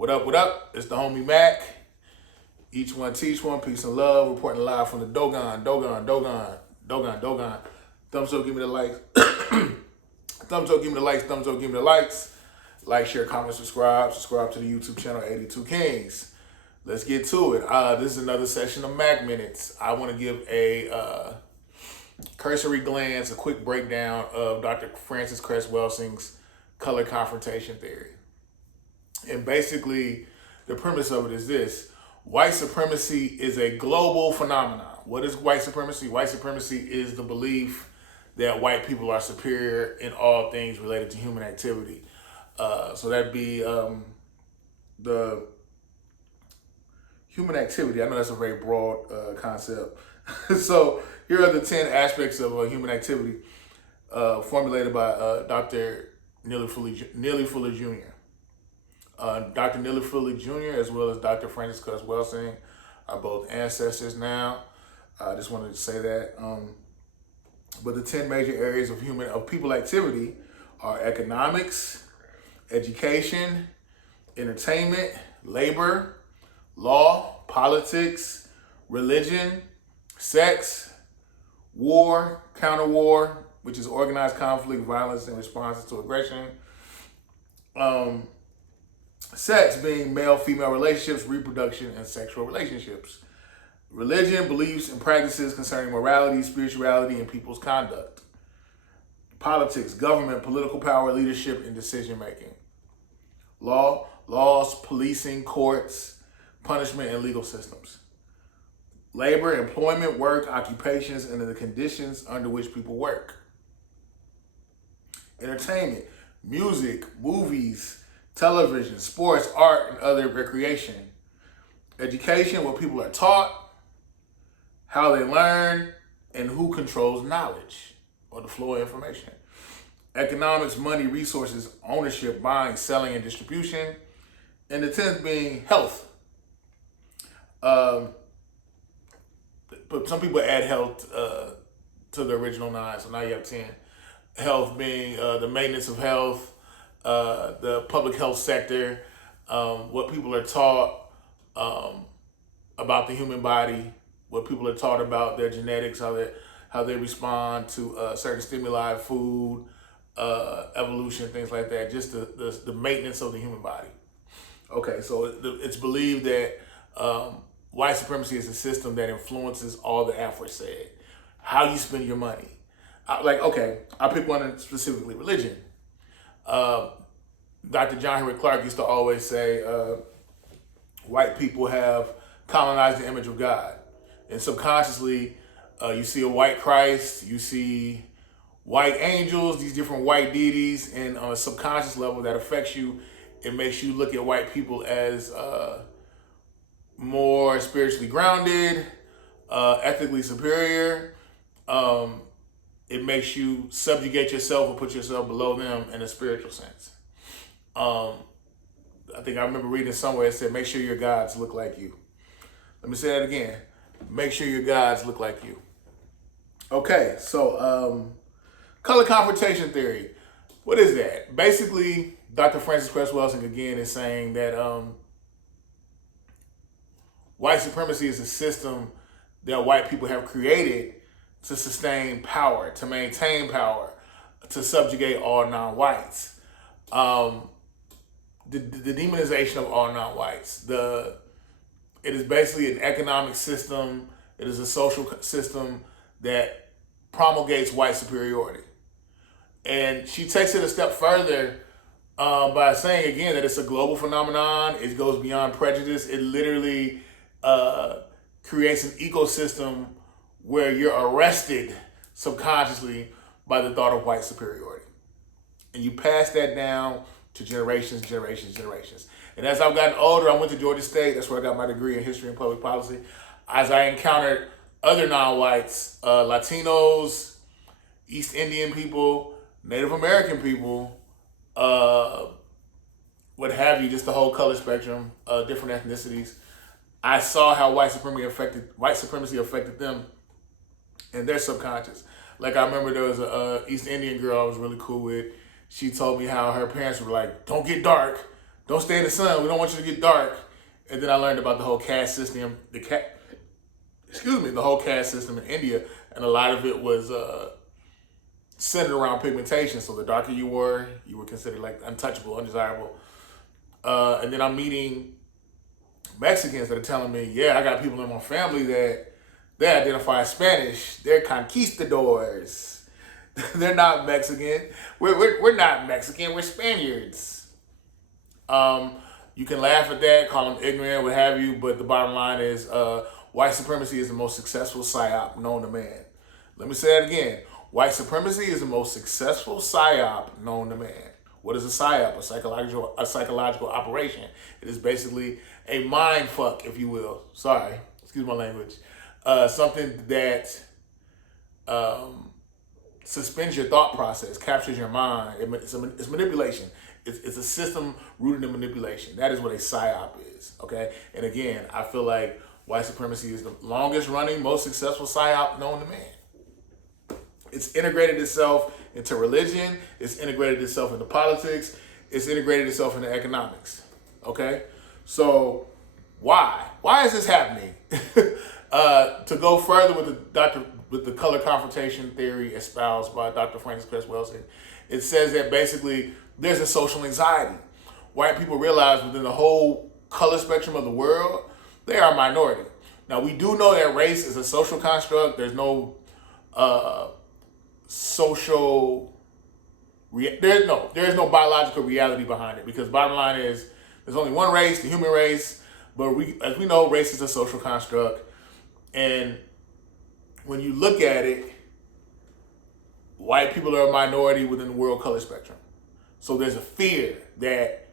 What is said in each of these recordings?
What up, what up? It's the homie Mac. Each one teach one. Peace and love. Reporting live from the Dogon. Thumbs up, give me the likes. Thumbs up, give me the likes. Thumbs up, give me the likes. Like, share, comment, subscribe. Subscribe to the YouTube channel 82 Kings. Let's get to it. This is another session of Mac Minutes. I want to give a cursory glance, a quick breakdown of Dr. Francis Cress Welsing's Color-Confrontation theory. And basically, the premise of it is this. White supremacy is a global phenomenon. What is white supremacy? White supremacy is the belief that white people are superior in all things related to human activity. So that'd be the human activity. I know that's a very broad concept. So here are the 10 aspects of human activity formulated by Dr. Neely Fuller Jr. Dr. Neely Fuller Jr. as well as Dr. Francis Cress Welsing are both ancestors now. I just wanted to say that. But the 10 major areas of people activity are economics, education, entertainment, labor, law, politics, religion, sex, war, counter-war, which is organized conflict, violence, and responses to aggression. Sex being male-female relationships, reproduction, and sexual relationships. Religion, beliefs, and practices concerning morality, spirituality, and people's conduct. Politics, government, political power, leadership, and decision-making. Law, laws, policing, courts, punishment, and legal systems. Labor, employment, work, occupations, and the conditions under which people work. Entertainment, music, movies, television, sports, art, and other recreation. Education, what people are taught, how they learn, and who controls knowledge or the flow of information. Economics, money, resources, ownership, buying, selling, and distribution. And the 10th being health. But some people add health to the original 9, so now you have 10. Health being the maintenance of health, the public health sector, what people are taught about the human body, what people are taught about their genetics, how they respond to certain stimuli, food, evolution, things like that, just the maintenance of the human body. Okay, so it's believed that white supremacy is a system that influences all the aforesaid. How you spend your money. I'll pick one specifically, religion. Dr. John Henry Clark used to always say, white people have colonized the image of God. And subconsciously, you see a white Christ, you see white angels, these different white deities, and on a subconscious level that affects you. It makes you look at white people as more spiritually grounded, ethically superior. It makes you subjugate yourself or put yourself below them in a spiritual sense. I think I remember reading somewhere it said, make sure your gods look like you. Let me say that again. Make sure your gods look like you. Okay, so color-confrontation theory. What is that? Basically, Dr. Francis Cress Welsing again is saying that white supremacy is a system that white people have created to sustain power, to maintain power, to subjugate all non-whites. The demonization of all non-whites. It is basically an economic system. It is a social system that promulgates white superiority. And she takes it a step further by saying, again, that it's a global phenomenon. It goes beyond prejudice. It literally creates an ecosystem where you're arrested subconsciously by the thought of white superiority. And you pass that down to generations. And as I've gotten older, I went to Georgia State. That's where I got my degree in history and public policy. As I encountered other non-whites, Latinos, East Indian people, Native American people, what have you, just the whole color spectrum, different ethnicities. I saw how white supremacy affected them and their subconscious. Like I remember there was a East Indian girl I was really cool with. She told me how her parents were like, don't get dark, Don't stay in the sun. We don't want you to get dark. And then I learned about the whole caste system, the whole caste system in India, and a lot of it was centered around pigmentation. So the darker you were considered like untouchable, undesirable. And then I'm meeting Mexicans that are telling me, yeah, I got people in my family that they identify as Spanish. They're conquistadors. They're not Mexican. We're not Mexican. We're Spaniards. You can laugh at that, call them ignorant, what have you, but the bottom line is white supremacy is the most successful psyop known to man. Let me say that again. White supremacy is the most successful psyop known to man. What is a psyop? A psychological operation. It is basically a mind fuck, if you will. Sorry, excuse my language. Something that suspends your thought process, captures your mind. It's manipulation. It's a system rooted in manipulation. That is what a psyop is, okay? And again, I feel like white supremacy is the longest running, most successful psyop known to man. It's integrated itself into religion. It's integrated itself into politics. It's integrated itself into economics, okay? So why? Why is this happening? To go further with the color-confrontation theory espoused by Dr. Francis Cress Welsing, it says that basically there's a social anxiety. White people realize within the whole color spectrum of the world, they are a minority. Now, we do know that race is a social construct. There's no there is no biological reality behind it, because bottom line is there's only one race, the human race, but as we know, race is a social construct. And when you look at it, white people are a minority within the world color spectrum. So there's a fear that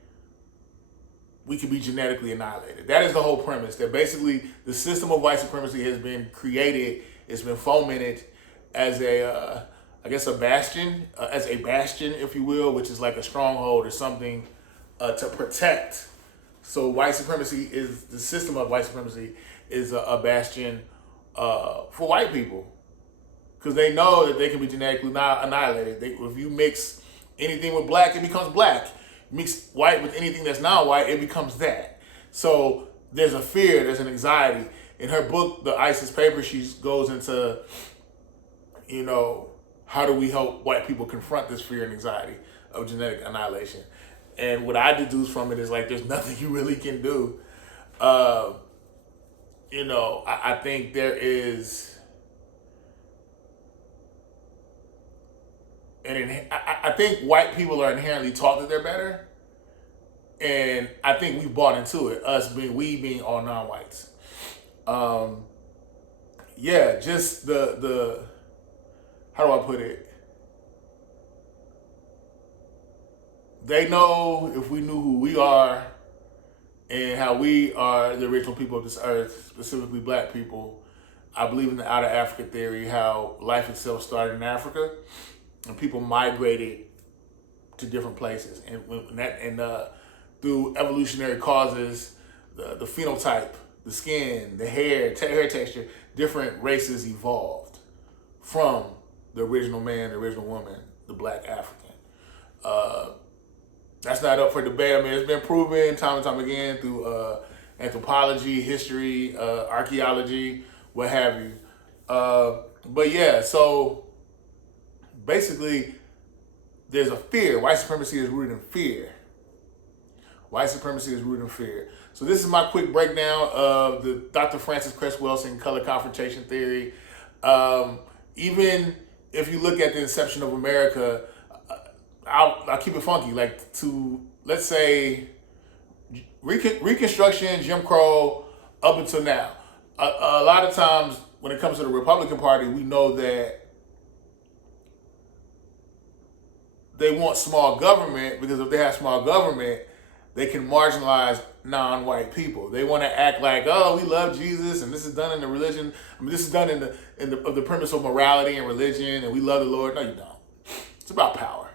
we could be genetically annihilated. That is the whole premise, that basically the system of white supremacy has been created, it's been fomented as a bastion, if you will, which is like a stronghold or something to protect. So the system of white supremacy is a bastion for white people, because they know that they can be genetically annihilated. If you mix anything with black, it becomes black. Mix white with anything that's not white, it becomes that. So there's a fear, there's an anxiety. In her book, The ISIS Paper, she goes into, how do we help white people confront this fear and anxiety of genetic annihilation? And what I deduce from it is like, there's nothing you really can do. I think there is I think white people are inherently taught that they're better, and I think we bought into it. We being all non-whites. Just the how do I put it? They know if we knew who we are and how we are the original people of this earth, specifically black people. I believe in the out of Africa theory, how life itself started in Africa and people migrated to different places, and through evolutionary causes, the phenotype, the skin, the hair texture, different races evolved from the original man, the original woman, the black African. That's not up for debate. I mean, it's been proven time and time again through anthropology, history, archaeology, what have you. So basically, there's a fear. White supremacy is rooted in fear. White supremacy is rooted in fear. So this is my quick breakdown of the Dr. Francis Cress Welsing color-confrontation theory. Even if you look at the inception of America, I'll keep it funky. Like, to, let's say, Reconstruction, Jim Crow, up until now. A lot of times when it comes to the Republican Party, we know that they want small government, because if they have small government, they can marginalize non-white people. They want to act like, oh, we love Jesus, and this is done in the religion. I mean, this is done in the premise of morality and religion, and we love the Lord. No, you don't. It's about power.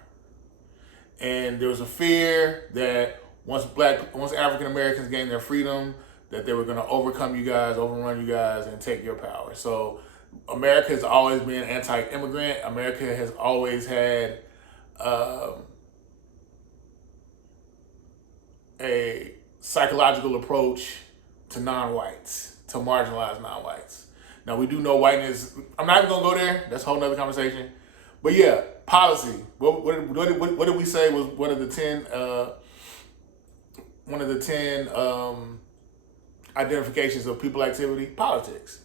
And there was a fear that once African Americans gained their freedom, that they were going to overrun you guys, and take your power. So America has always been anti-immigrant. America has always had a psychological approach to non-whites, to marginalized non-whites. Now, we do know whiteness. I'm not even going to go there. That's a whole nother conversation. But yeah, policy. What did we say was one of the 10 identifications of people activity? Politics.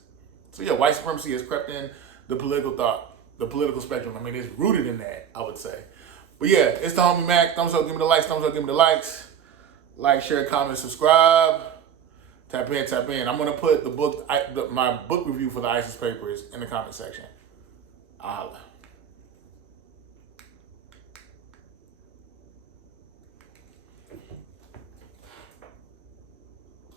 So yeah, white supremacy has crept in the political thought, the political spectrum. I mean, it's rooted in that, I would say. But yeah, it's the homie Mac. Thumbs up, give me the likes. Thumbs up, give me the likes. Like, share, comment, subscribe. Tap in, tap in. I'm gonna put my book review for the ISIS papers in the comment section. I'll holla.